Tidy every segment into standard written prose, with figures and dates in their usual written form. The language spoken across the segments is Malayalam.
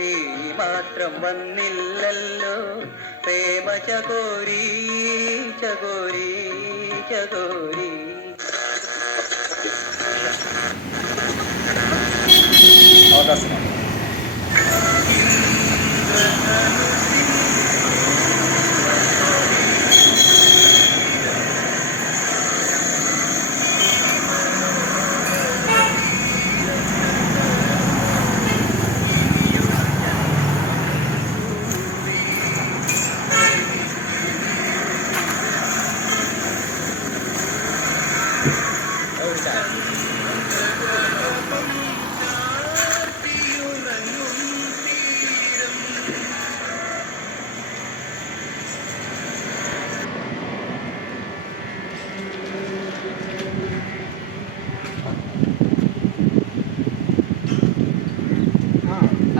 നീ മാത്രം വന്നില്ലല്ലോ പ്രേമ ചകോരി ചകോരി ചകോരി.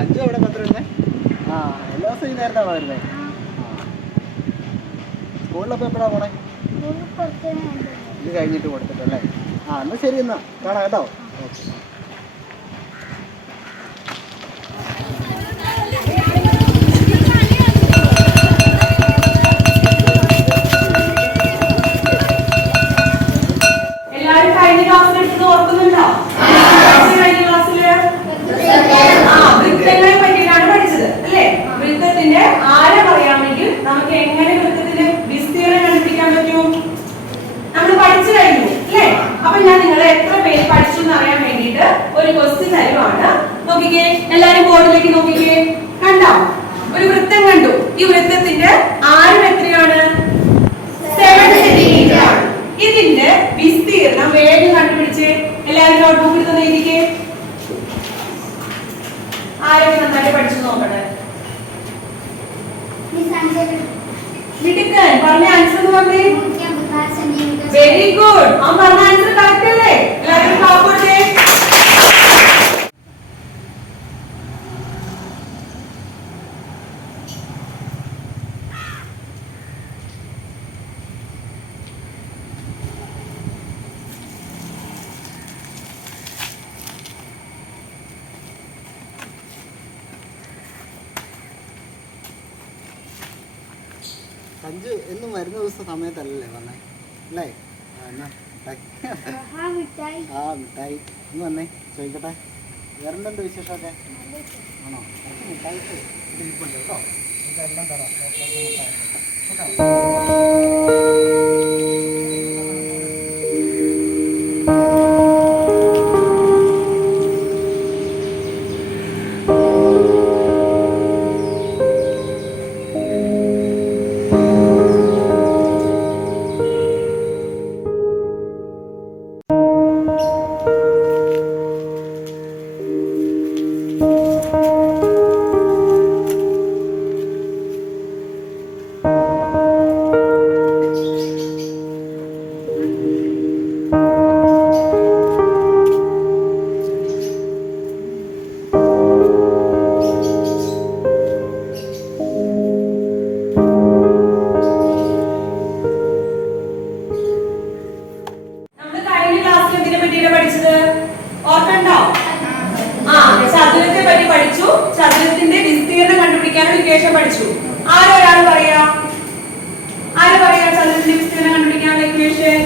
അഞ്ചു അവിടെ പത്രം വരുന്നേ? ആ, എല്ലാ ദിവസവും ഈ നേരത്താണോ വരുന്നത്? സ്കൂളിലപ്പോൾ എപ്പോഴാണ് പോണേ? ഇത് കഴിഞ്ഞിട്ട് കൊടുത്തിട്ടല്ലേ? ആ, എന്നാൽ ശരി, എന്നാൽ കാണാം കേട്ടോ. ഓക്കെ. എല്ലാവരും കഴിഞ്ഞ ക്ലാസ്സിൽ എടുത്തത് ഓർക്കുന്നുണ്ടോ? കഴിഞ്ഞ ക്ലാസ്സില് വൃത്തങ്ങളെ പറ്റിയിട്ടാണ് പഠിച്ചത് അല്ലേ? വൃത്തത്തിന്റെ ആരം അറിയാമെങ്കിൽ നമുക്ക് എങ്ങനെ വൃത്തത്തിന്റെ വിസ്തീർണം കണ്ടുപിടിക്കാൻ പറ്റും? നമ്മൾ പഠിച്ചു കഴിഞ്ഞു അല്ലേ? അപ്പൊ ഞാൻ നിങ്ങളെ എത്ര പേര് പഠിച്ചു എന്ന് അറിയാൻ വേണ്ടിയിട്ട് ഒരു ക്വസ്റ്റ്യൻ തരുവാണ്. നോക്കിക്കേ, എല്ലാരും ബോർഡിലേക്ക് നോക്കിക്കേ. കണ്ടോ? ഒരു വൃത്തം കണ്ടു. ഈ വൃത്തത്തിന്റെ ആരം എത്രയാണ്? 7 സെന്റിമീറ്റർ ആണ്. ഇതിന്റെ വിസ്തീർണം വേഗം കണ്ടുപിടിച്ച് എല്ലാവരും നോട്ട്ബുക്കിൽ തന്നെ എഴുതിക്കേ. ആരൊക്കെ നന്നായിട്ട് പഠിച്ചു നോക്കട്ടെ. മിടുക്കൻ, പറഞ്ഞ ആൻസർ എന്ന് പറഞ്ഞേ. Very good. ആ പറഞ്ഞ ആൻസർ കറക്റ്റ് അല്ലേ? എല്ലാവരും ക്ലാപ്പ് കൊടുത്തേ. അഞ്ചു എന്നും വരുന്ന ദിവസം സമയത്തല്ലേ വന്നേ അല്ലേ? ആ, മിഠായി ഇന്ന് വന്നേ. ചോദിക്കട്ടെ, വേറെന്തുണ്ട് വിശേഷമൊക്കെ? ആണോ? മിഠായി ഇരിപ്പുണ്ട് കേട്ടോ. ഇതെല്ലാം തരാം കേട്ടോ. പഠിച്ചു. ആരൊരാൾ പറയാ? ആര് പറയാ ചതുരത്തിന്റെ വിസ്തീർണം കണ്ടുപിടിക്കാനുള്ള ഇക്വേഷൻ?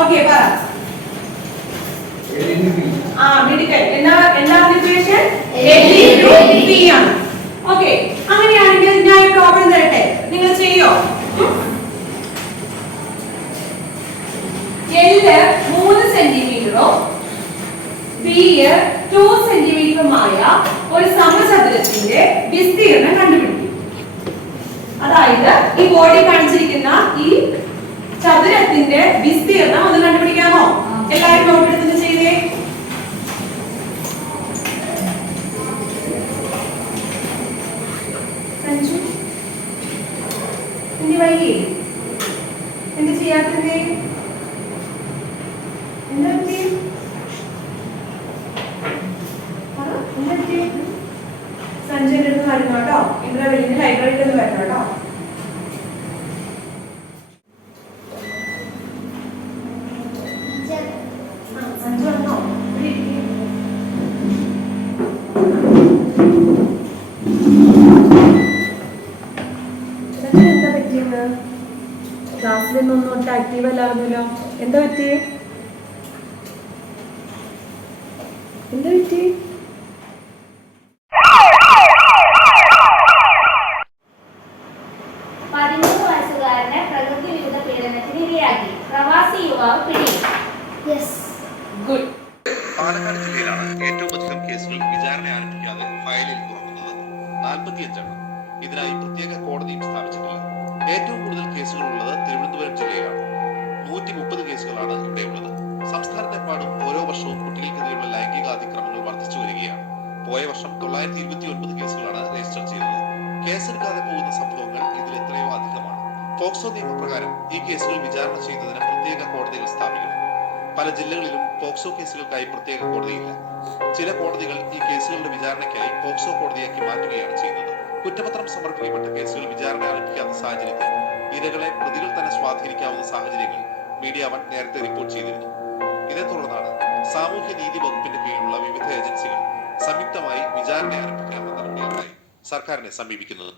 ഓക്കേ, പറ. മിടുക്കൻ. എന്താണ് ഇക്വേഷൻ? L/P ആണ്. ഓക്കേ, അങ്ങനെയാണെങ്കിൽ ഞാൻ ഒരു പ്രോബ്ലം തരട്ടെ, നിങ്ങൾ ചെയ്യോ? L 3 സെന്റിമീറ്ററോ B 2 സെന്റിമീറ്ററുമായ ഒരു സമചതുരത്തിന്റെ വിസ്തീർണം കണ്ടുപിടിക്കും. അതായത് ഈ ബോർഡിൽ കാണിച്ചിരിക്കുന്ന ഈ ചതുരത്തിന്റെ വിസ്തീർണം ഒന്ന് കണ്ടുപിടിക്കാമോ? എല്ലാവരും നോട്ട് എടുത്ത് ചെയ്തേ. സഞ്ജു, എന്ത് വൈകി? എന്ത് ചെയ്യാത്തത്? എന്താ സഞ്ജയുടെ അടുത്ത് വരുന്നു കേട്ടോ. ഇന്നലെ വലിയ ലൈബ്രറിയിൽ നിന്ന് വരണം കേട്ടോ. സഞ്ജു വന്നോ? എന്താ പറ്റിയെന്ന്? ക്ലാസ്സിലൊന്നും ഒട്ടും ആക്റ്റീവ് അല്ലായിരുന്നല്ലോ. എന്താ പറ്റിയേ? എന്താ പറ്റി? 13 വയസ്സുകാരനെ പ്രകൃതി വിരുദ്ധ പീഡനത്തിന് ഇരയാക്കി. പ്രവാസി യുവാവ് പിടിയിൽ. ഗുഡ്. പാലക്കാട് ജില്ലയിലാണ് ഏറ്റവും അധികം കേസുകൾ വിചാരണ ആരംഭിക്കാതെ ഫയലിൽ തുറക്കുന്നത്. 45 എണ്ണം. ഇതിനായി പ്രത്യേക കോടതിയും സ്ഥാപിച്ചിട്ടില്ല. ഏറ്റവും കൂടുതൽ കേസുകൾ ഉള്ളത് തിരുവനന്തപുരം ജില്ലയിലാണ്. 130 കേസുകളാണ് ഇവിടെയുള്ളത്. സംസ്ഥാനത്തെമ്പാടും ഓരോ വർഷവും കുട്ടികൾക്കെതിരെയുള്ള ലൈംഗിക അതിക്രമങ്ങൾ വർദ്ധിച്ചു വരികയാണ്. പോയ വർഷം 929 കേസുകളാണ് രജിസ്റ്റർ ചെയ്തത്. കേസെടുക്കാതെ പോകുന്ന സംഭവങ്ങൾ ഇതിൽ എത്രയോ അധികമാണ്. പോക്സോ നിയമപ്രകാരം ഈ കേസുകൾ വിചാരണ ചെയ്യുന്നതിന് പ്രത്യേക കോടതികൾ സ്ഥാപിക്കണം. പല ജില്ലകളിലും പോക്സോ കേസുകൾക്കായി പ്രത്യേക കോടതിയില്ല. ചില കോടതികൾ ഈ കേസുകളുടെ വിചാരണയ്ക്കായി പോക്സോ കോടതിയാക്കി മാറ്റുകയാണ് ചെയ്യുന്നത്. കുറ്റപത്രം സമർപ്പിക്കപ്പെട്ട കേസുകൾ വിചാരണ ആരംഭിക്കാത്ത സാഹചര്യത്തിൽ ഇരകളെ പ്രതികൾ തന്നെ സ്വാധീനിക്കാവുന്ന സാഹചര്യങ്ങൾ മീഡിയ 1 നേരത്തെ റിപ്പോർട്ട് ചെയ്തിരുന്നു. ഇതേ തുടർന്നാണ് സാമൂഹ്യ നീതി വകുപ്പിന്റെ കീഴിലുള്ള വിവിധ ഏജൻസികൾ സംയുക്തമായി വിചാരണ ആരംഭിക്കാമെന്ന നടപടികളുമായി സർക്കാരിനെ സമീപിക്കുന്നത്.